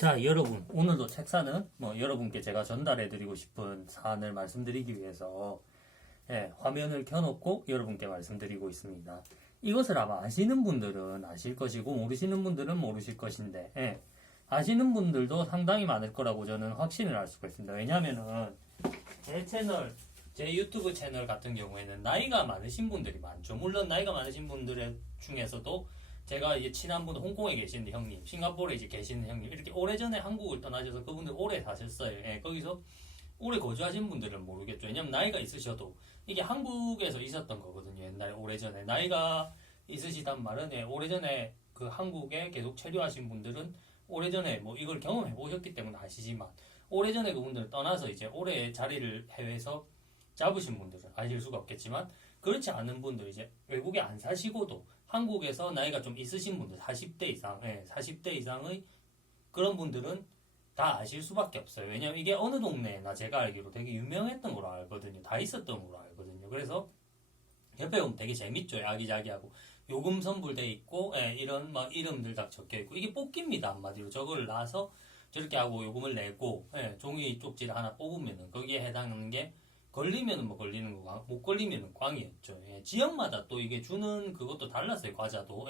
자, 여러분, 오늘도 책사는 여러분께 제가 전달해드리고 싶은 사안을 말씀드리기 위해서 화면을 켜놓고 여러분께 말씀드리고 있습니다. 이것을 아마 아시는 분들은 아실 것이고 모르시는 분들은 모르실 것인데 아시는 분들도 상당히 많을 거라고 저는 확신을 할 수가 있습니다. 왜냐하면은 제 유튜브 채널 같은 경우에는 나이가 많으신 분들이 많죠. 물론 나이가 많으신 분들 중에서도 제가 이제 친한 분 홍콩에 계시는데 형님, 싱가포르에 이제 계시는 형님, 이렇게 오래전에 한국을 떠나셔서 그분들 오래 사셨어요. 거기서 오래 거주하신 분들은 모르겠죠. 왜냐면 나이가 있으셔도 이게 한국에서 있었던 거거든요. 옛날에 오래전에 나이가 있으시단 말은 오래전에 그 한국에 계속 체류하신 분들은 오래전에 뭐 이걸 경험해 보셨기 때문에 아시지만 오래전에 그분들은 떠나서 이제 오래 자리를 해외에서 잡으신 분들은 아실 수가 없겠지만 그렇지 않은 분들 이제 외국에 안 사시고도 한국에서 나이가 좀 있으신 분들 40대 이상, 40대 이상의 그런 분들은 다 아실 수밖에 없어요. 왜냐면 이게 어느 동네나 제가 알기로 되게 유명했던 걸로 알거든요. 다 있었던 걸로 알거든요. 그래서 옆에 보면 되게 재밌죠. 아기자기하고 요금 선불돼 있고 이런 막 이름들 다 적혀 있고 이게 뽑기입니다. 한마디로 저걸 놔서 저렇게 하고 요금을 내고 종이 쪽지를 하나 뽑으면은 거기에 해당하는 게 걸리면은 뭐 걸리는 거고 못 걸리면은 꽝이었죠. 지역마다 또 이게 주는 그것도 달랐어요. 과자도.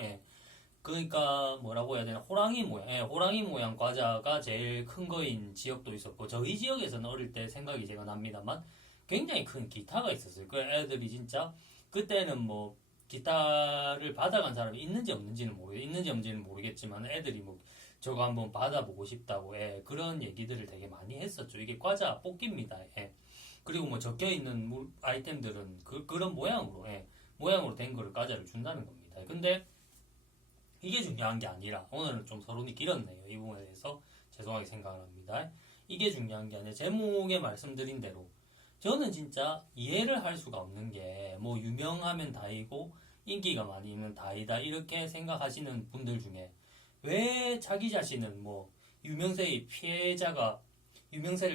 그러니까 뭐라고 해야 되나 호랑이 모양, 호랑이 모양 과자가 제일 큰 거인 지역도 있었고 저희 지역에서는 어릴 때 생각이 제가 납니다만 굉장히 큰 기타가 있었어요. 그 애들이 진짜 그때는 뭐 기타를 받아간 사람이 있는지 없는지는 모르겠지만 애들이 뭐 저거 한번 받아보고 싶다고 그런 얘기들을 되게 많이 했었죠. 이게 과자 뽑기입니다. 그리고 뭐 적혀있는 아이템들은 그런 모양으로 된 거를 과자를 준다는 겁니다. 근데 이게 중요한 게 아니라 오늘은 좀 서론이 길었네요. 이 부분에 대해서 죄송하게 생각을 합니다. 이게 중요한 게 아니라 제목에 말씀드린 대로 저는 진짜 이해를 할 수가 없는 게 뭐 유명하면 다이고 인기가 많이 있는 다이다 이렇게 생각하시는 분들 중에 왜 자기 자신은 뭐 유명세를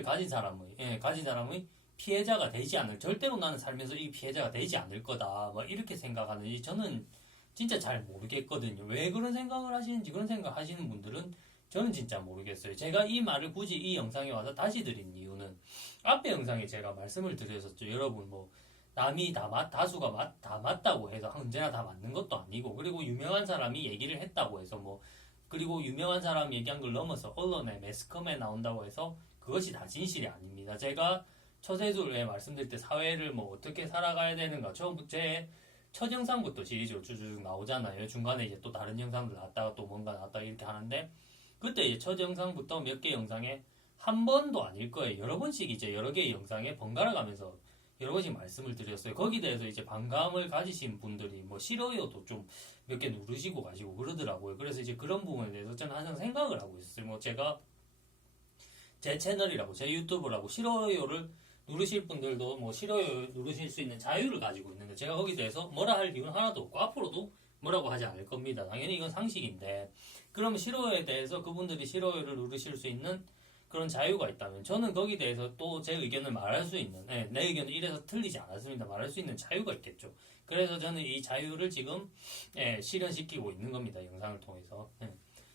가진 사람의 피해자가 되지 않을 절대로 나는 살면서 이 피해자가 되지 않을 거다 뭐 이렇게 생각하는지 저는 진짜 잘 모르겠거든요. 왜 그런 생각을 하시는지 그런 생각 하시는 분들은 저는 진짜 모르겠어요. 제가 이 말을 굳이 이 영상에 와서 다시 드린 이유는 앞에 영상에 제가 말씀을 드렸었죠. 여러분 뭐 남이 다수가 다 맞다고 해서 언제나 다 맞는 것도 아니고 그리고 유명한 사람이 얘기를 했다고 해서 뭐 그리고 유명한 사람이 얘기한 걸 넘어서 언론에 매스컴에 나온다고 해서 그것이 다 진실이 아닙니다. 제가 처세술에 말씀드릴 때 사회를 뭐 어떻게 살아가야 되는가 제 첫 영상부터 시리즈로 쭉 나오잖아요. 중간에 이제 또 다른 영상들 나왔다가 또 뭔가 나왔다가 이렇게 하는데 그때 이제 첫 영상부터 몇 개 영상에 한 번도 아닐 거예요. 여러 번씩 이제 여러 개의 영상에 번갈아 가면서 여러 번씩 말씀을 드렸어요. 거기에 대해서 이제 반감을 가지신 분들이 뭐 싫어요도 좀 몇 개 누르시고 가시고 그러더라고요. 그래서 이제 그런 부분에 대해서 저는 항상 생각을 하고 있었어요. 뭐 제가 제 채널이라고 제 유튜브라고 싫어요를 누르실 분들도 뭐 싫어요 누르실 수 있는 자유를 가지고 있는데 제가 거기에 대해서 뭐라 할 이유는 하나도 없고 앞으로도 뭐라고 하지 않을 겁니다. 당연히 이건 상식인데 그럼 싫어요에 대해서 그분들이 싫어요를 누르실 수 있는 그런 자유가 있다면 저는 거기에 대해서 또 제 의견을 말할 수 있는 내 의견은 이래서 틀리지 않았습니다. 말할 수 있는 자유가 있겠죠. 그래서 저는 이 자유를 지금 실현시키고 있는 겁니다. 영상을 통해서.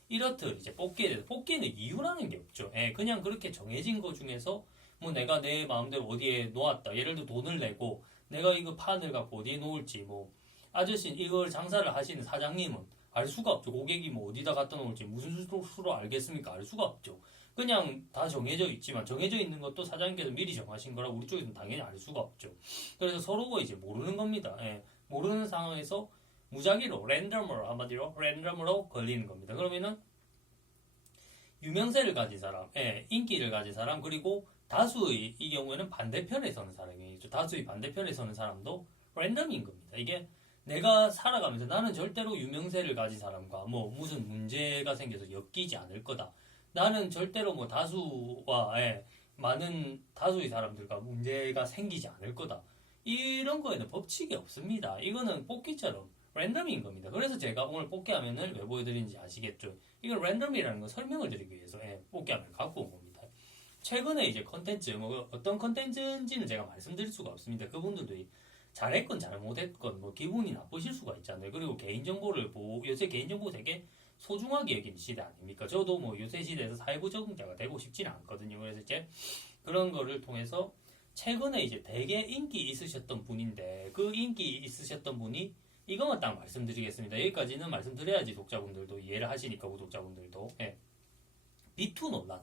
이렇듯 이제 뽑기에 대해서 뽑기는 이유라는 게 없죠. 그냥 그렇게 정해진 것 중에서 뭐 내가 내 마음대로 어디에 놓았다. 예를 들어 돈을 내고 내가 이거 판을 갖고 어디에 놓을지 뭐 아저씨 이걸 장사를 하시는 사장님은 알 수가 없죠. 고객이 뭐 어디다 갖다 놓을지 무슨 수로 알겠습니까? 알 수가 없죠. 그냥 다 정해져 있지만 정해져 있는 것도 사장님께서 미리 정하신 거라 우리 쪽에서는 당연히 알 수가 없죠. 그래서 서로가 이제 모르는 겁니다. 모르는 상황에서 무작위로 한마디로 랜덤으로 걸리는 겁니다. 그러면은 유명세를 가진 사람, 인기를 가진 사람, 그리고 다수의 이 경우에는 반대편에 서는 사람이죠. 다수의 반대편에 서는 사람도 랜덤인 겁니다. 이게 내가 살아가면서 나는 절대로 유명세를 가진 사람과 뭐 무슨 문제가 생겨서 엮이지 않을 거다. 나는 절대로 뭐 다수와 많은 다수의 사람들과 문제가 생기지 않을 거다. 이런 거에는 법칙이 없습니다. 이거는 뽑기처럼 랜덤인 겁니다. 그래서 제가 오늘 뽑기 화면을 왜 보여드리는지 아시겠죠? 이건 랜덤이라는 걸 설명을 드리기 위해서 뽑기 화면을 갖고 온 겁니다. 최근에 이제 컨텐츠, 뭐 어떤 컨텐츠인지는 제가 말씀드릴 수가 없습니다. 그분들도 잘했건 잘못했건 뭐 기분이 나쁘실 수가 있잖아요. 그리고 개인정보를 요새 개인정보 되게 소중하게 여기는 시대 아닙니까? 저도 뭐 요새 시대에서 사회부 적응자가 되고 싶지는 않거든요. 그래서 이제 그런 거를 통해서 최근에 이제 되게 인기 있으셨던 분인데 그 인기 있으셨던 분이 이것만 딱 말씀드리겠습니다. 여기까지는 말씀드려야지 독자분들도 이해를 하시니까 구독자분들도. 예. B2 논란.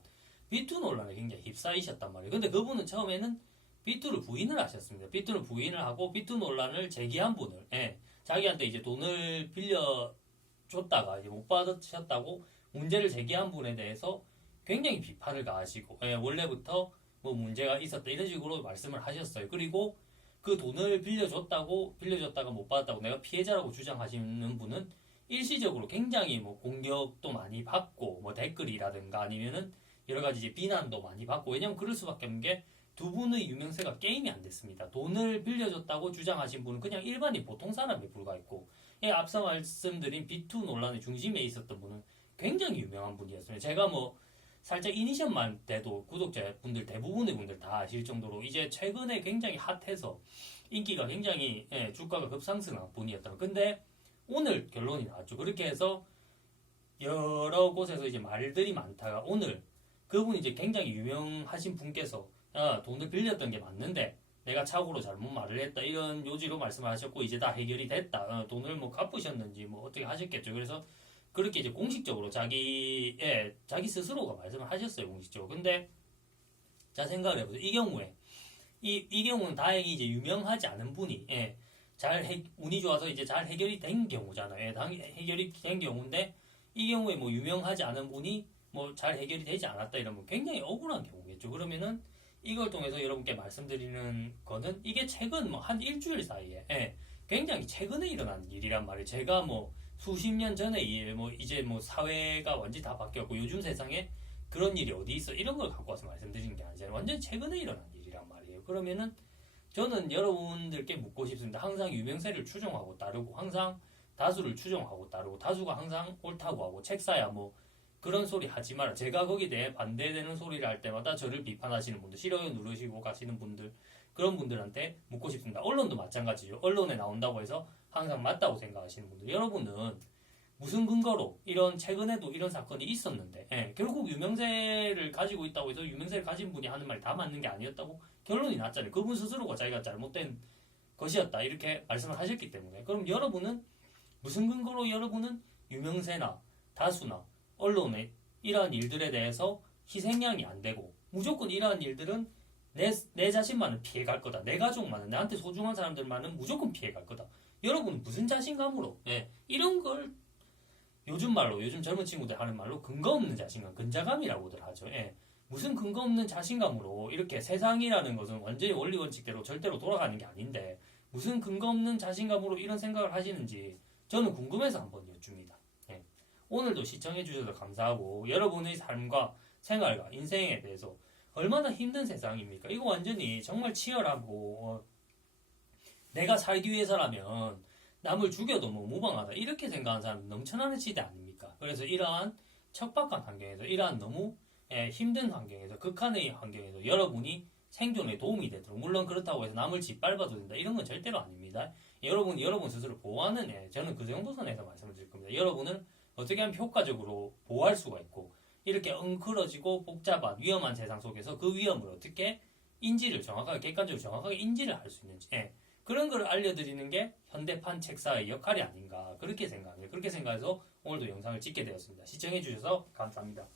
B2 논란에 굉장히 휩싸이셨단 말이에요. 근데 그분은 처음에는 B2를 부인을 하셨습니다. B2를 부인을 하고 B2 논란을 제기한 분을, 예. 자기한테 이제 돈을 빌려줬다가 이제 못 받으셨다고 문제를 제기한 분에 대해서 굉장히 비판을 가하시고, 예. 원래부터 뭐 문제가 있었다 이런 식으로 말씀을 하셨어요. 그리고 그 돈을 빌려줬다가 못 받았다고 내가 피해자라고 주장하시는 분은 일시적으로 굉장히 뭐 공격도 많이 받고 뭐 댓글이라든가 아니면은 여러 가지 이제 비난도 많이 받고 왜냐면 그럴 수밖에 없는 게 두 분의 유명세가 게임이 안 됐습니다. 돈을 빌려줬다고 주장하신 분은 그냥 일반인 보통 사람에 불과했고 예, 앞서 말씀드린 B2 논란의 중심에 있었던 분은 굉장히 유명한 분이었습니다. 제가 뭐 살짝 이니셜만 돼도 구독자분들 대부분의 분들 다 아실 정도로 이제 최근에 굉장히 핫해서 인기가 굉장히 예, 주가가 급상승한 분이었다. 근데 오늘 결론이 나왔죠. 그렇게 해서 여러 곳에서 이제 말들이 많다가 오늘 그분이 이제 굉장히 유명하신 분께서 돈을 빌렸던 게 맞는데 내가 착오로 잘못 말을 했다 이런 요지로 말씀을 하셨고 이제 다 해결이 됐다. 돈을 뭐 갚으셨는지 뭐 어떻게 하셨겠죠. 그래서 그렇게 이제 공식적으로 자기 스스로가 말씀을 하셨어요, 공식적으로. 근데, 자, 생각을 해보세요. 이 경우에, 이 경우는 다행히 이제 유명하지 않은 분이, 예, 운이 좋아서 이제 잘 해결이 된 경우잖아요. 예, 해결이 된 경우인데, 이 경우에 뭐 유명하지 않은 분이 뭐 잘 해결이 되지 않았다 이러면 굉장히 억울한 경우겠죠. 그러면은, 이걸 통해서 여러분께 말씀드리는 거는, 이게 최근 뭐 한 일주일 사이에, 예, 굉장히 최근에 일어난 일이란 말이에요. 제가 뭐, 수십 년 전의 일, 뭐, 이제 뭐, 사회가 완전히 다 바뀌었고, 요즘 세상에 그런 일이 어디 있어? 이런 걸 갖고 와서 말씀드리는 게 아니잖아요. 완전 최근에 일어난 일이란 말이에요. 그러면은, 저는 여러분들께 묻고 싶습니다. 항상 유명세를 추종하고 따르고, 항상 다수를 추종하고 따르고, 다수가 항상 옳다고 하고, 책 사야 뭐, 그런 소리 하지 마라. 제가 거기에 대해 반대되는 소리를 할 때마다 저를 비판하시는 분들, 싫어요 누르시고 가시는 분들, 그런 분들한테 묻고 싶습니다. 언론도 마찬가지죠. 언론에 나온다고 해서 항상 맞다고 생각하시는 분들. 여러분은 무슨 근거로 최근에도 이런 사건이 있었는데, 예, 결국 유명세를 가지고 있다고 해서 유명세를 가진 분이 하는 말이 다 맞는 게 아니었다고 결론이 났잖아요. 그분 스스로가 자기가 잘못된 것이었다. 이렇게 말씀을 하셨기 때문에. 그럼 여러분은 무슨 근거로 여러분은 유명세나 다수나 언론의 이러한 일들에 대해서 희생양이 안 되고 무조건 이러한 일들은 내 자신만은 피해갈 거다. 내 가족만은, 나한테 소중한 사람들만은 무조건 피해갈 거다. 여러분은 무슨 자신감으로, 예, 이런 걸 요즘 젊은 친구들 하는 말로 근거 없는 자신감, 근자감이라고들 하죠. 예, 무슨 근거 없는 자신감으로 이렇게 세상이라는 것은 완전히 원리 원칙대로 절대로 돌아가는 게 아닌데 무슨 근거 없는 자신감으로 이런 생각을 하시는지 저는 궁금해서 한번 여쭙니다. 예, 오늘도 시청해주셔서 감사하고 여러분의 삶과 생활과 인생에 대해서 얼마나 힘든 세상입니까? 이거 완전히 정말 치열하고 내가 살기 위해서라면 남을 죽여도 뭐 무방하다 이렇게 생각하는 사람 넘쳐나는 시대 아닙니까? 그래서 이러한 척박한 환경에서 이러한 너무 힘든 환경에서 극한의 환경에서 여러분이 생존에 도움이 되도록 물론 그렇다고 해서 남을 짓밟아도 된다 이런 건 절대로 아닙니다. 여러분이 여러분 스스로 보호하는 저는 그 정도 선에서 말씀을 드릴 겁니다. 여러분을 어떻게 하면 효과적으로 보호할 수가 있고 이렇게 엉클어지고 복잡한 위험한 세상 속에서 그 위험을 어떻게 인지를 정확하게 객관적으로 정확하게 인지를 할 수 있는지 그런 걸 알려드리는 게 현대판 책사의 역할이 아닌가 그렇게 생각합니다. 그렇게 생각해서 오늘도 영상을 찍게 되었습니다. 시청해주셔서 감사합니다.